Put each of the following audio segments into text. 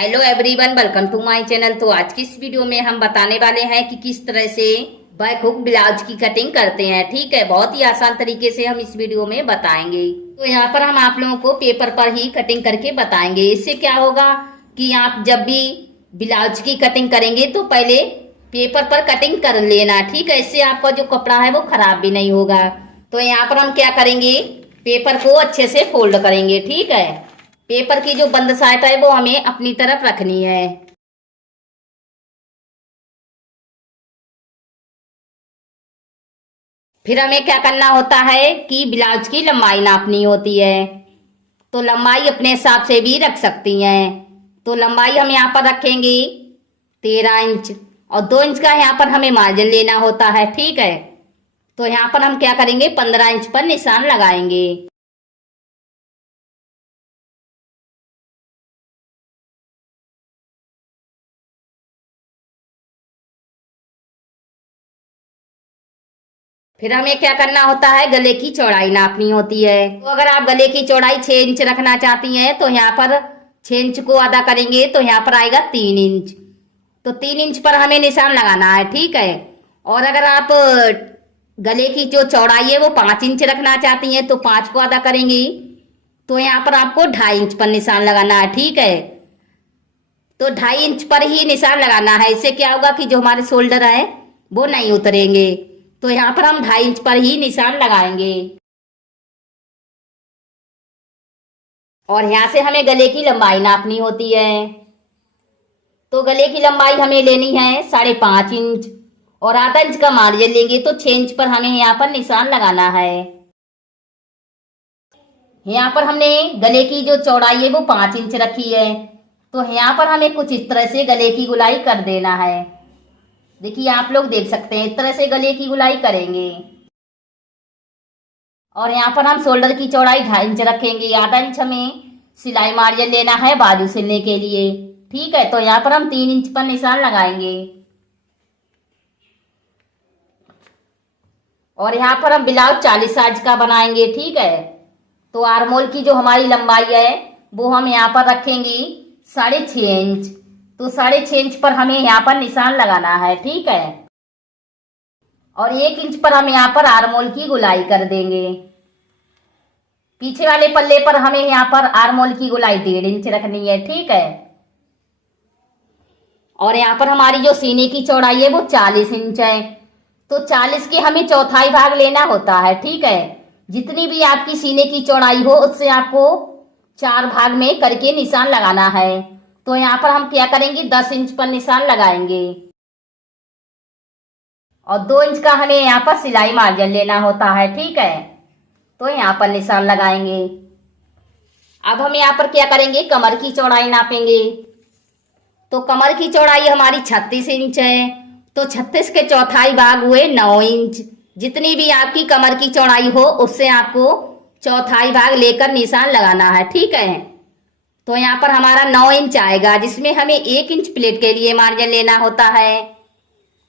Hello everyone, welcome to my channel. तो आज की इस वीडियो में हम बताने वाले हैं कि किस तरह से बैक हुक ब्लाउज की कटिंग करते हैं। ठीक है, बहुत ही आसान तरीके से हम इस वीडियो में बताएंगे। तो यहाँ पर हम आप लोगों को पेपर पर ही कटिंग करके बताएंगे। इससे क्या होगा कि आप जब भी ब्लाउज की कटिंग करेंगे तो पहले पेपर पर कटिंग कर लेना। ठीक है, इससे आपका जो कपड़ा है वो खराब भी नहीं होगा। तो यहाँ पर हम क्या करेंगे, पेपर को अच्छे से फोल्ड करेंगे। ठीक है, पेपर की जो बंद साइड है वो हमें अपनी तरफ रखनी है। फिर हमें क्या करना होता है कि ब्लाउज की लंबाई नापनी होती है। तो लंबाई अपने हिसाब से भी रख सकती हैं। तो लंबाई हम यहाँ पर रखेंगे 13 इंच और 2 इंच का यहाँ पर हमें मार्जिन लेना होता है। ठीक है, तो यहाँ पर हम क्या करेंगे, 15 इंच पर निशान लगाएंगे। फिर हमें क्या करना होता है, गले की चौड़ाई नापनी होती है। तो अगर आप गले की चौड़ाई 6 इंच रखना चाहती हैं तो यहाँ पर 6 इंच को आधा करेंगे तो यहाँ पर आएगा 3 इंच। तो 3 इंच पर हमें निशान लगाना है। ठीक है, और अगर आप गले की जो चौड़ाई है वो 5 इंच रखना चाहती हैं तो 5 को आधा करेंगी तो यहाँ पर आपको 2.5 इंच पर निशान लगाना है। ठीक है, तो 2.5 इंच पर ही निशान लगाना है। इससे क्या होगा कि जो हमारे शोल्डर है वो नहीं उतरेंगे। तो यहाँ पर हम 2.5 इंच पर ही निशान लगाएंगे। और यहाँ से हमें गले की लंबाई नापनी होती है। तो गले की लंबाई हमें लेनी है 5.5 इंच और आधा इंच का मार्जिन लेंगे तो 6 इंच पर हमें यहाँ पर निशान लगाना है। यहाँ पर हमने गले की जो चौड़ाई है वो 5 इंच रखी है। तो यहाँ पर हमें कुछ इस तरह से गले की गुलाई कर देना है। देखिए, आप लोग देख सकते हैं, इस तरह से गले की गुलाई करेंगे। और यहाँ पर हम शोल्डर की चौड़ाई 2.5 इंच रखेंगे। आधा इंच हमें सिलाई मार्जिन लेना है बाजू सिलने के लिए। ठीक है, तो यहाँ पर हम 3 इंच पर निशान लगाएंगे। और यहाँ पर हम ब्लाउज 40 साइज का बनाएंगे। ठीक है, तो आर्मोल की जो हमारी लंबाई है वो हम यहाँ पर रखेंगे 6.5 इंच। तो 6.5 इंच पर हमें यहाँ पर निशान लगाना है। ठीक है, और 1 इंच पर हम यहाँ पर आर्मोल की गुलाई कर देंगे। पीछे वाले पल्ले पर हमें यहाँ पर आर्मोल की गुलाई 1.5 इंच रखनी है। ठीक है, और यहाँ पर हमारी जो सीने की चौड़ाई है वो 40 इंच है। तो 40 के हमें चौथाई भाग लेना होता है। ठीक है, जितनी भी आपकी सीने की चौड़ाई हो उससे आपको 4 भाग में करके निशान लगाना है। तो यहाँ पर हम क्या करेंगे, 10 इंच पर निशान लगाएंगे और 2 इंच का हमें यहाँ पर सिलाई मार्जिन लेना होता है। ठीक है, तो यहाँ पर निशान लगाएंगे। अब हम यहाँ पर क्या करेंगे, कमर की चौड़ाई नापेंगे। तो कमर की चौड़ाई हमारी 36 इंच है। तो 36 के चौथाई भाग हुए 9 इंच। जितनी भी आपकी कमर की चौड़ाई हो उससे आपको चौथाई भाग लेकर निशान लगाना है। ठीक है, तो यहाँ पर हमारा 9 इंच आएगा, जिसमें हमें 1 इंच प्लेट के लिए मार्जिन लेना होता है।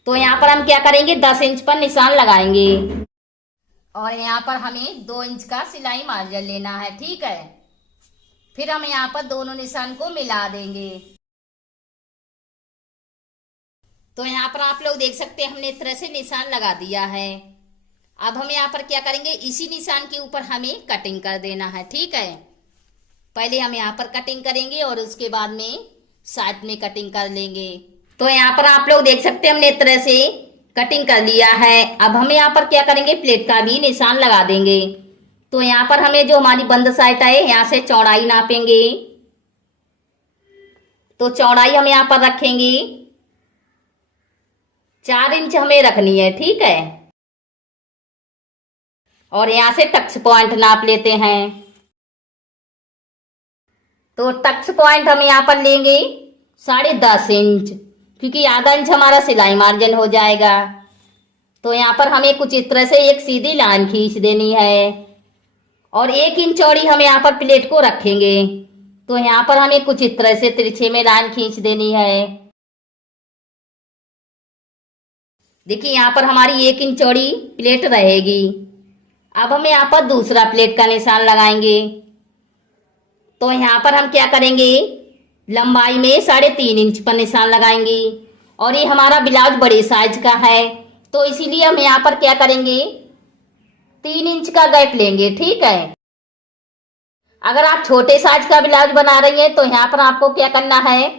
तो यहाँ पर हम क्या करेंगे, 10 इंच पर निशान लगाएंगे और यहाँ पर हमें 2 इंच का सिलाई मार्जिन लेना है। ठीक है, फिर हम यहाँ पर दोनों निशान को मिला देंगे। तो यहाँ पर आप लोग देख सकते हैं, हमने इस तरह से निशान लगा दिया है। अब हम यहाँ पर क्या करेंगे, इसी निशान के ऊपर हमें कटिंग कर देना है। ठीक है, पहले हम यहाँ पर कटिंग करेंगे और उसके बाद में साइड में कटिंग कर लेंगे। तो यहाँ पर आप लोग देख सकते हैं, हमने इस तरह से कटिंग कर लिया है। अब हम यहाँ पर क्या करेंगे, प्लेट का भी निशान लगा देंगे। तो यहाँ पर हमें जो हमारी बंद साइड है यहाँ से चौड़ाई नापेंगे। तो चौड़ाई हम यहाँ पर रखेंगे 4 इंच हमें रखनी है। ठीक है, और यहाँ से टक्स पॉइंट नाप लेते हैं। तो टक्स पॉइंट हम यहाँ पर लेंगे 10.5 इंच, क्योंकि आधा इंच हमारा सिलाई मार्जिन हो जाएगा। तो यहाँ पर हमें कुछ इस तरह से एक सीधी लाइन खींच देनी है और 1 इंच चौड़ी हम यहाँ पर प्लेट को रखेंगे। तो यहाँ पर हमें कुछ इस तरह से तिरछे में लाइन खींच देनी है। देखिए, यहाँ पर हमारी 1 इंच चौड़ी प्लेट रहेगी। अब हम यहाँ पर दूसरा प्लेट का निशान लगाएंगे। तो यहाँ पर हम क्या करेंगे, लंबाई में 3.5 इंच पर निशान लगाएंगे। और ये हमारा ब्लाउज बड़े साइज का है, तो इसीलिए हम यहाँ पर क्या करेंगे, 3 इंच का गैप लेंगे। ठीक है। अगर आप छोटे साइज का ब्लाउज बना रही हैं तो यहाँ पर आपको क्या करना है,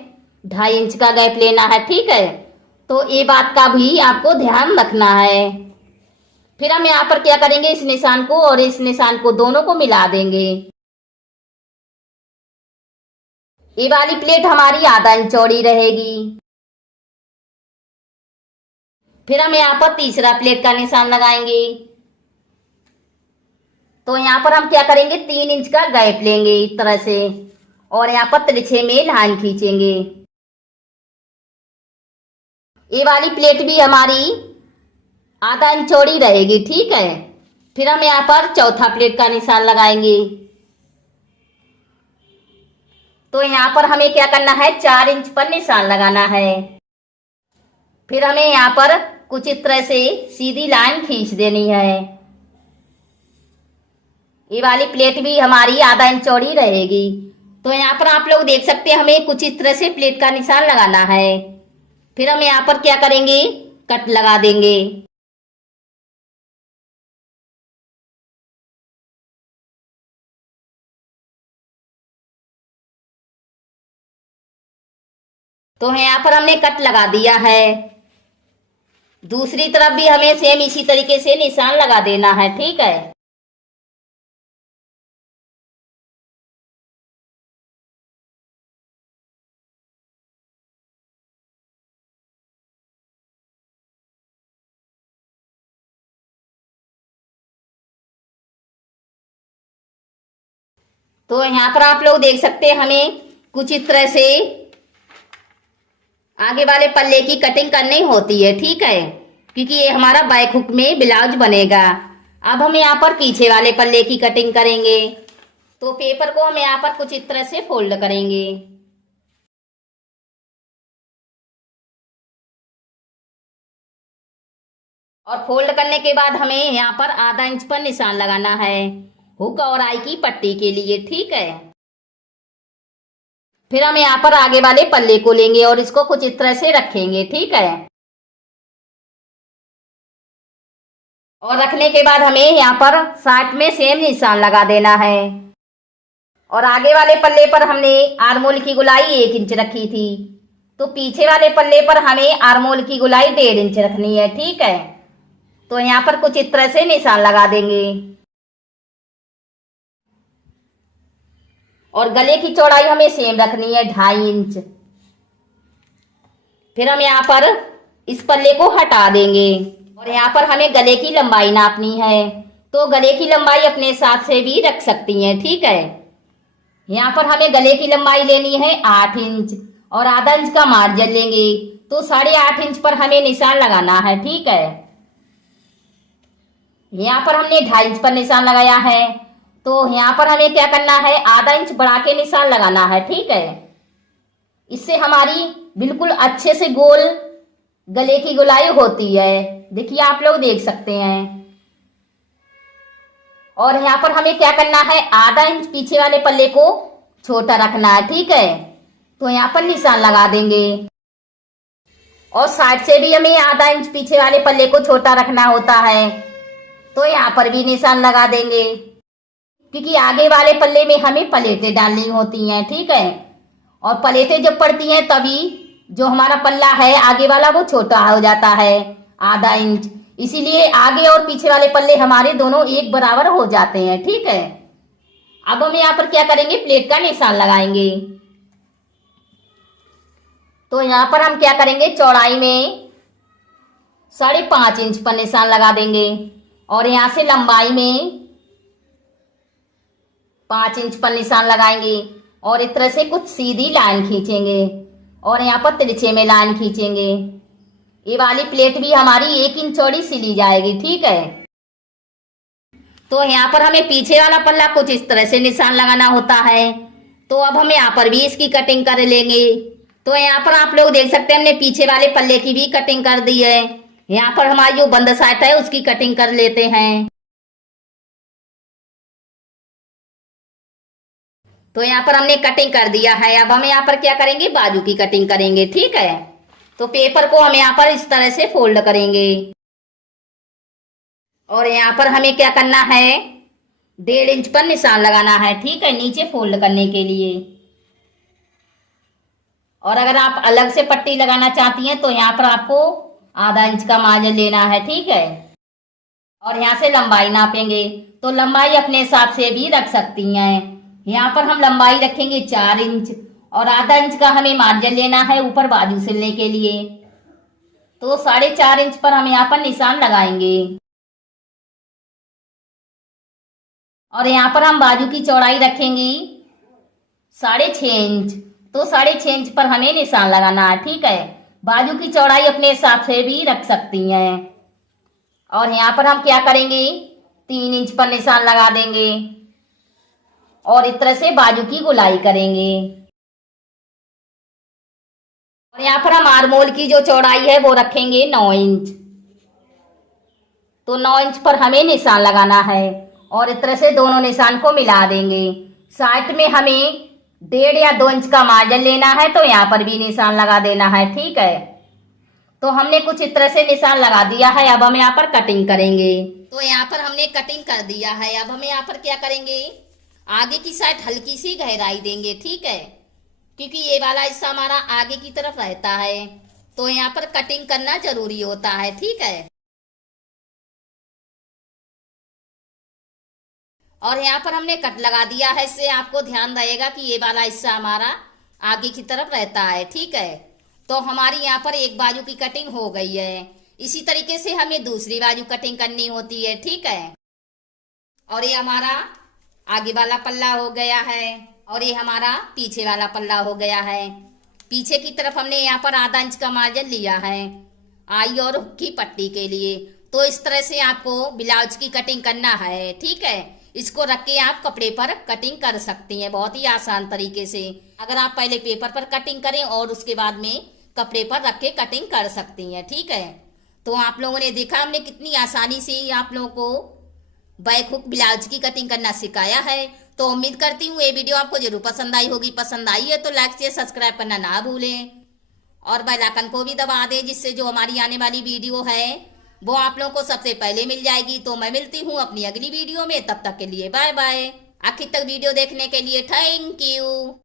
2.5 इंच का गैप लेना है। ठीक है। तो ये बात का भी आपको ध्यान रखना है। फिर हम यहाँ पर क्या करेंगे, इस निशान को और इस निशान को दोनों को मिला देंगे। ये वाली प्लेट हमारी आधा इंच चौड़ी रहेगी। फिर हम यहाँ पर तीसरा प्लेट का निशान लगाएंगे। तो यहाँ पर हम क्या करेंगे, 3 इंच का गैप लेंगे इस तरह से, और यहाँ पर तिरछे में लाइन खींचेंगे। ये वाली प्लेट भी हमारी आधा इंच चौड़ी रहेगी। ठीक है। फिर हम यहाँ पर चौथा प्लेट का निशान लगाएंगे। तो यहाँ पर हमें क्या करना है, 4 इंच पर निशान लगाना है। फिर हमें यहाँ पर कुछ इस तरह से सीधी लाइन खींच देनी है। ये वाली प्लेट भी हमारी आधा इंच चौड़ी रहेगी। तो यहाँ पर आप लोग देख सकते हैं, हमें कुछ इस तरह से प्लेट का निशान लगाना है। फिर हम यहाँ पर क्या करेंगे, कट लगा देंगे। तो यहाँ पर हमने कट लगा दिया है। दूसरी तरफ भी हमें सेम इसी तरीके से निशान लगा देना है। ठीक है। तो यहाँ पर आप लोग देख सकते हैं, हमें कुछ इस तरह से आगे वाले पल्ले की कटिंग करनी होती है। ठीक है। क्योंकि ये हमारा बैक हुक में ब्लाउज बनेगा। अब हम यहाँ पर पीछे वाले पल्ले की कटिंग करेंगे। तो पेपर को हम यहाँ पर कुछ इस तरह से फोल्ड करेंगे। और फोल्ड करने के बाद हमें यहाँ पर आधा इंच पर निशान लगाना है, हुक और आई की पट्टी के लिए। ठीक है। फिर हम यहाँ पर आगे वाले पल्ले को लेंगे और इसको कुछ इस तरह से रखेंगे। ठीक है। और रखने के बाद हमें यहाँ पर साइड में सेम निशान लगा देना है। और आगे वाले पल्ले पर हमने आर्मोल की गोलाई 1 इंच रखी थी, तो पीछे वाले पल्ले पर हमें आर्मोल की गोलाई 1.5 इंच रखनी है। ठीक है। तो यहाँ पर कुछ इस तरह से निशान लगा देंगे। और गले की चौड़ाई हमें सेम रखनी है, 2.5 इंच। फिर हम यहाँ पर इस पल्ले को हटा देंगे और यहाँ पर हमें गले की लंबाई नापनी है। तो गले की लंबाई अपने हिसाब से भी रख सकती हैं। ठीक है। यहाँ पर हमें गले की लंबाई लेनी है 8 इंच और आधा इंच का मार्जिन लेंगे। तो 8.5 इंच पर हमें निशान लगाना है। ठीक है। यहाँ पर हमने 2.5 इंच पर निशान लगाया है, तो यहाँ पर हमें क्या करना है, आधा इंच बढ़ा के निशान लगाना है। ठीक है। इससे हमारी बिल्कुल अच्छे से गोल गले की गोलाई होती है। देखिए, आप लोग देख सकते हैं। और यहाँ पर हमें क्या करना है, आधा इंच पीछे वाले पल्ले को छोटा रखना है। ठीक है। तो यहाँ पर निशान लगा देंगे। और साइड से भी हमें आधा इंच पीछे वाले पल्ले को छोटा रखना होता है, तो यहाँ पर भी निशान लगा देंगे। क्योंकि आगे वाले पल्ले में हमें प्लेटें डालनी होती हैं। ठीक है। और प्लेटें जब पड़ती हैं तभी जो हमारा पल्ला है आगे वाला वो छोटा हो जाता है, आधा इंच। इसीलिए आगे और पीछे वाले पल्ले हमारे दोनों एक बराबर हो जाते हैं। ठीक है। अब हम यहाँ पर क्या करेंगे, प्लेट का निशान लगाएंगे। तो यहाँ पर हम क्या करेंगे, चौड़ाई में 5.5 इंच पर निशान लगा देंगे और यहाँ से लंबाई में 5 इंच पर निशान लगाएंगे और इस तरह से कुछ सीधी लाइन खींचेंगे और यहाँ पर तिरछे में लाइन खींचेंगे। ये वाली प्लेट भी हमारी 1 इंच चौड़ी सिली जाएगी। ठीक है। तो यहाँ पर हमें पीछे वाला पल्ला कुछ इस तरह से निशान लगाना होता है, तो अब हम यहाँ पर भी इसकी कटिंग कर लेंगे। तो यहाँ पर आप लोग देख सकते हैं, हमने पीछे वाले पल्ले की भी कटिंग कर दी है। यहाँ पर हमारी जो बंद साइड है उसकी कटिंग कर लेते हैं। तो यहाँ पर हमने कटिंग कर दिया है। अब हम यहाँ पर क्या करेंगे, बाजू की कटिंग करेंगे। ठीक है, तो पेपर को हम यहाँ पर इस तरह से फोल्ड करेंगे और यहाँ पर हमें क्या करना है, 1.5 इंच पर निशान लगाना है। ठीक है, नीचे फोल्ड करने के लिए। और अगर आप अलग से पट्टी लगाना चाहती हैं तो यहाँ पर आपको आधा इंच का मार्जिन लेना है। ठीक है, और यहाँ से लंबाई नापेंगे, तो लंबाई अपने हिसाब से भी रख सकती हैं। यहाँ पर हम लंबाई रखेंगे 4 इंच और आधा इंच का हमें मार्जिन लेना है ऊपर बाजू सिलने के लिए। तो 4.5 इंच पर हम यहाँ पर निशान लगाएंगे और यहाँ पर हम बाजू की चौड़ाई रखेंगे 6.5 इंच। तो 6.5 इंच पर हमें निशान लगाना है। ठीक है, बाजू की चौड़ाई अपने हिसाब से भी रख सकती हैं। और यहाँ पर हम क्या करेंगे, 3 इंच पर निशान लगा देंगे और इस तरह से बाजू की गोलाई करेंगे। और यहाँ पर हम आर्मोल की जो चौड़ाई है वो रखेंगे 9 इंच। तो 9 इंच पर हमें निशान लगाना है और इस तरह से दोनों निशान को मिला देंगे। साइड में हमें 1.5 या 2 इंच का मार्जिन लेना है, तो यहाँ पर भी निशान लगा देना है। ठीक है, तो हमने कुछ इस तरह से निशान लगा दिया है। अब हम यहाँ पर कटिंग करेंगे। तो यहाँ पर हमने कटिंग कर दिया है। अब हम यहाँ पर क्या करेंगे, आगे की साइड हल्की सी गहराई देंगे। ठीक है, क्योंकि ये वाला हिस्सा हमारा आगे की तरफ रहता है, तो यहाँ पर कटिंग करना जरूरी होता है। ठीक है, और यहाँ पर हमने कट लगा दिया है। इससे आपको ध्यान रहेगा कि ये वाला हिस्सा हमारा आगे की तरफ रहता है। ठीक है, तो हमारी यहाँ पर एक बाजू की कटिंग हो गई है। इसी तरीके से हमें दूसरी बाजू कटिंग करनी होती है। ठीक है, और ये हमारा आगे वाला पल्ला हो गया है और ये हमारा पीछे वाला पल्ला हो गया है। पीछे की तरफ हमने यहाँ पर आधा इंच का मार्जिन लिया है आई और हुक की पट्टी के लिए। तो इस तरह से आपको ब्लाउज की कटिंग करना है। ठीक है, इसको रख के आप कपड़े पर कटिंग कर सकती हैं बहुत ही आसान तरीके से। अगर आप पहले पेपर पर कटिंग करें और उसके बाद में कपड़े पर रख के कटिंग कर सकती हैं। ठीक है, तो आप लोगों ने देखा हमने कितनी आसानी से आप लोगों को बैक हुक ब्लाउज की कटिंग करना सिखाया है। तो उम्मीद करती हूँ ये वीडियो आपको जरूर पसंद आई होगी। पसंद आई है तो लाइक शेयर सब्सक्राइब करना ना भूलें और बेल आइकन को भी दबा दें, जिससे जो हमारी आने वाली वीडियो है वो आप लोगों को सबसे पहले मिल जाएगी। तो मैं मिलती हूँ अपनी अगली वीडियो में, तब तक के लिए बाय बाय। आखिर तक वीडियो देखने के लिए थैंक यू।